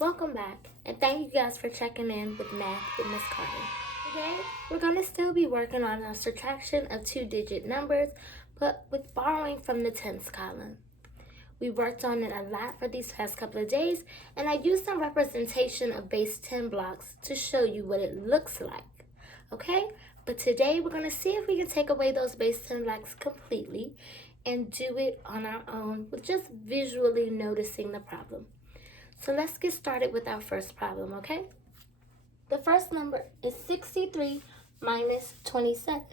Welcome back, and thank you guys for checking in with Math with Miss Carter. Today, we're going to still be working on our subtraction of two-digit numbers, but with borrowing from the tens column. We worked on it a lot for these past couple of days, and I used some representation of base 10 blocks to show you what it looks like. Okay? But today, we're going to see if we can take away those base 10 blocks completely and do it on our own with just visually noticing the problem. So let's get started with our first problem, okay? The first number is 63 minus 27.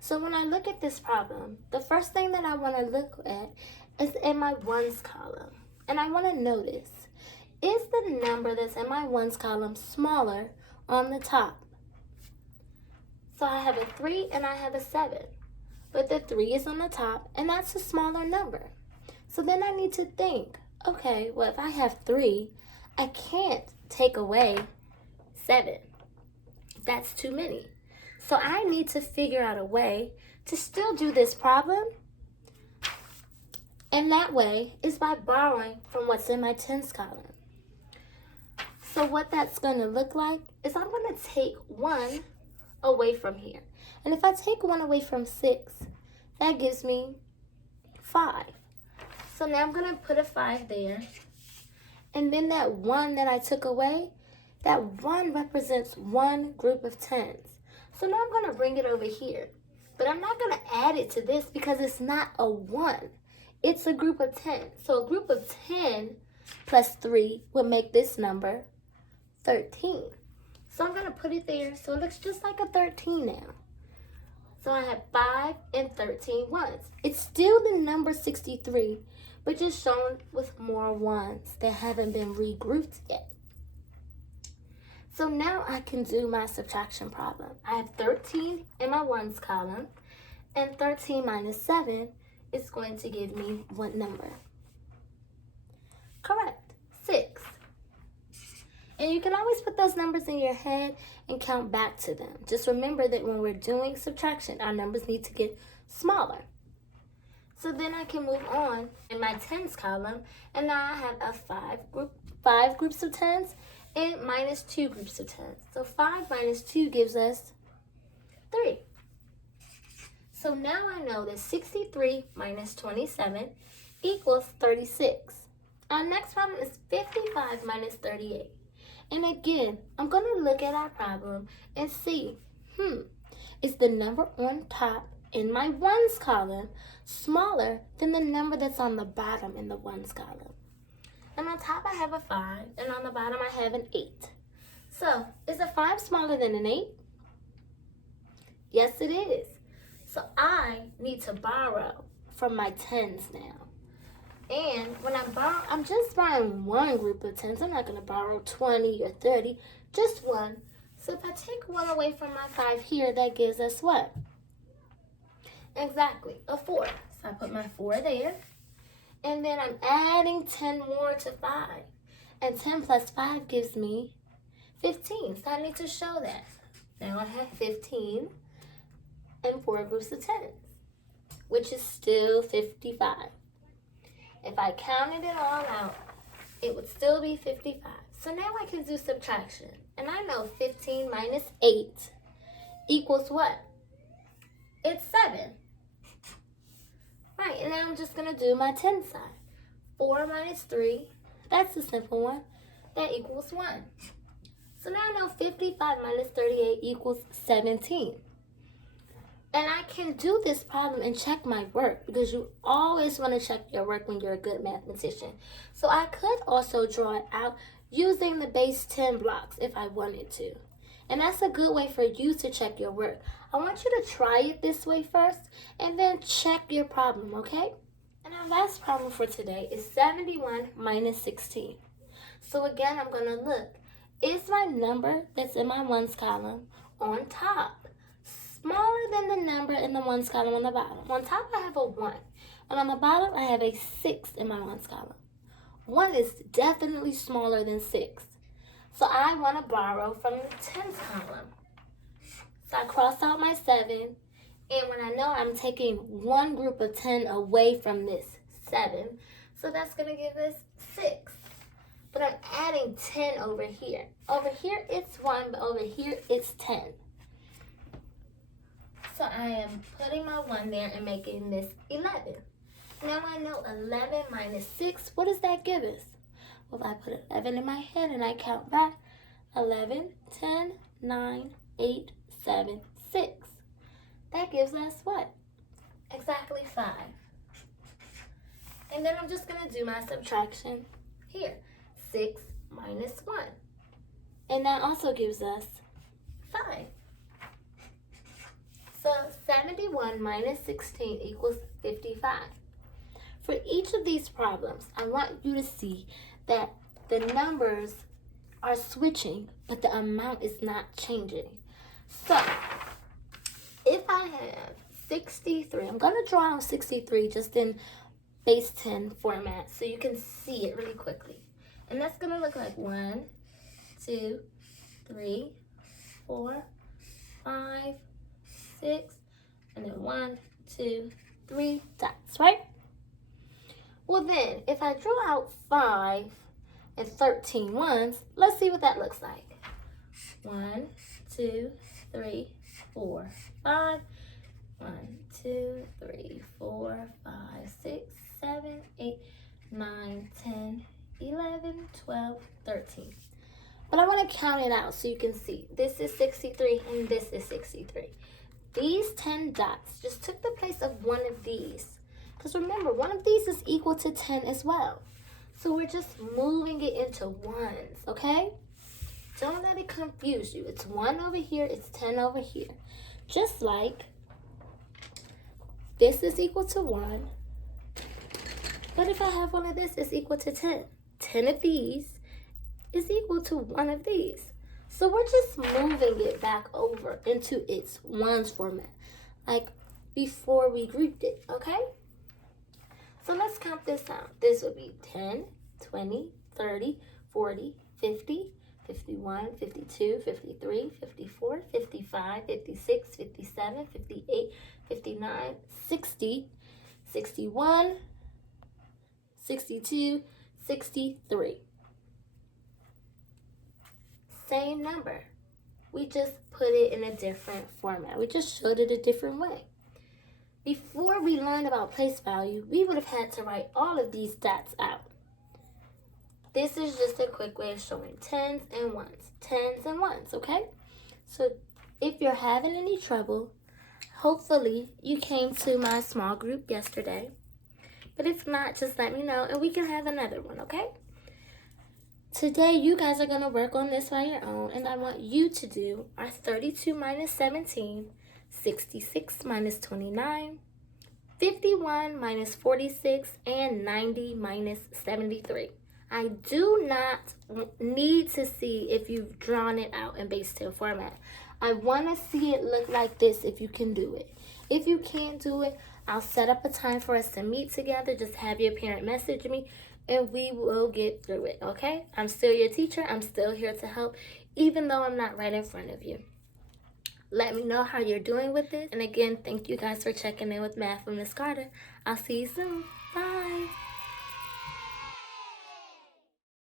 So when I look at this problem, the first thing that I want to look at is in my ones column. And I want to notice, is the number that's in my ones column smaller on the top? So I have a 3 and I have a 7. But the 3 is on the top, and that's a smaller number. So then I need to think, okay, well, if I have 3, I can't take away 7. That's too many. So I need to figure out a way to still do this problem. And that way is by borrowing from what's in my tens column. So what that's going to look like is I'm going to take 1 away from here. And if I take 1 away from 6, that gives me 5. So now I'm going to put a 5 there. And then that 1 that I took away, that 1 represents one group of tens. So now I'm going to bring it over here. But I'm not going to add it to this because it's not a 1. It's a group of 10. So a group of 10 plus 3 would make this number 13. So I'm going to put it there so it looks just like a 13 now. So I have 5 and 13 ones. It's still the number 63, but just shown with more ones that haven't been regrouped yet. So now I can do my subtraction problem. I have 13 in my ones column, and 13 minus 7 is going to give me what number? Correct, 6. And you can always put those numbers in your head and count back to them. Just remember that when we're doing subtraction, our numbers need to get smaller. So then I can move on in my tens column, and now I have a 5 groups of tens and minus 2 groups of tens. So 5 minus 2 gives us 3. So now I know that 63 minus 27 equals 36. Our next problem is 55 minus 38. And again, I'm going to look at our problem and see, is the number on top in my ones column smaller than the number that's on the bottom in the ones column? And on top I have a 5, and on the bottom I have an 8. So, is a 5 smaller than an 8? Yes, it is. So I need to borrow from my tens now. And when I borrow, I'm just borrowing one group of tens. I'm not going to borrow 20 or 30, just one. So if I take 1 away from my 5 here, that gives us what? Exactly, a 4. So I put my 4 there. And then I'm adding 10 more to 5. And 10 plus 5 gives me 15. So I need to show that. Now I have 15 and 4 groups of tens, which is still 55. If I counted it all out, it would still be 55. So now I can do subtraction. And I know 15 minus 8 equals what? It's 7. Right, and now I'm just going to do my 10 side. 4 minus 3, that's a simple one. That equals 1. So now I know 55 minus 38 equals 17. And I can do this problem and check my work because you always want to check your work when you're a good mathematician. So I could also draw it out using the base 10 blocks if I wanted to. And that's a good way for you to check your work. I want you to try it this way first and then check your problem, okay? And our last problem for today is 71 minus 16. So again, I'm going to look. Is my number that's in my ones column on top smaller than the number in the ones column on the bottom? On top, I have a 1. And on the bottom, I have a 6 in my ones column. 1 is definitely smaller than 6. So I want to borrow from the tens column. So I cross out my 7. And when I know I'm taking one group of 10 away from this 7, so that's going to give us 6. But I'm adding putting 10 over here. Over here it's 1, but over here it's 10. So I am putting my 1 there and making this 11. Now I know 11 minus 6, what does that give us? Well, if I put 11 in my head and I count back, 11, 10, 9, 8, 7, 6. That gives us what? Exactly 5. And then I'm just going to do my subtraction here. 6 minus 1. And that also gives us 5. So 71 minus 16 equals 55. For each of these problems, I want you to see that the numbers are switching, but the amount is not changing. So if I have 63, I'm going to draw on 63 just in base 10 format so you can see it really quickly. And that's going to look like 1, 2, 3, 4, 5, 6, and then 1, 2, 3 dots, right? Well then, if I draw out 5 and 13 ones, let's see what that looks like. 1, 2, 3, 4, 5. 1, 2, 3, 4, 5, 6, 7, 8, 9, 10, 11, 12, 13. But I want to count it out so you can see. This is 63 and this is 63. These 10 dots just took the place of one of these. Because remember, one of these is equal to 10 as well. So we're just moving it into ones, okay? Don't let it confuse you. It's 1 over here, it's 10 over here. Just like this is equal to 1. But if I have one of this, it's equal to 10. 10 of these is equal to 1 of these. So we're just moving it back over into its ones format, like before we grouped it, okay? So let's count this out. This would be 10, 20, 30, 40, 50, 51, 52, 53, 54, 55, 56, 57, 58, 59, 60, 61, 62, 63. Same number. We just put it in a different format. We just showed it a different way. Before we learned about place value, we would have had to write all of these dots out. This is just a quick way of showing tens and ones, okay? So if you're having any trouble, hopefully you came to my small group yesterday. But if not, just let me know and we can have another one, okay? Today, you guys are going to work on this by your own, and I want you to do our 32 minus 17, 66 minus 29, 51 minus 46, and 90 minus 73. I do not need to see if you've drawn it out in base 10 format. I want to see it look like this if you can do it. If you can't do it, I'll set up a time for us to meet together. Just have your parent message me, and we will get through it, okay? I'm still your teacher. I'm still here to help, even though I'm not right in front of you. Let me know how you're doing with it. And again, thank you guys for checking in with Math with Miss Carter. I'll see you soon. Bye.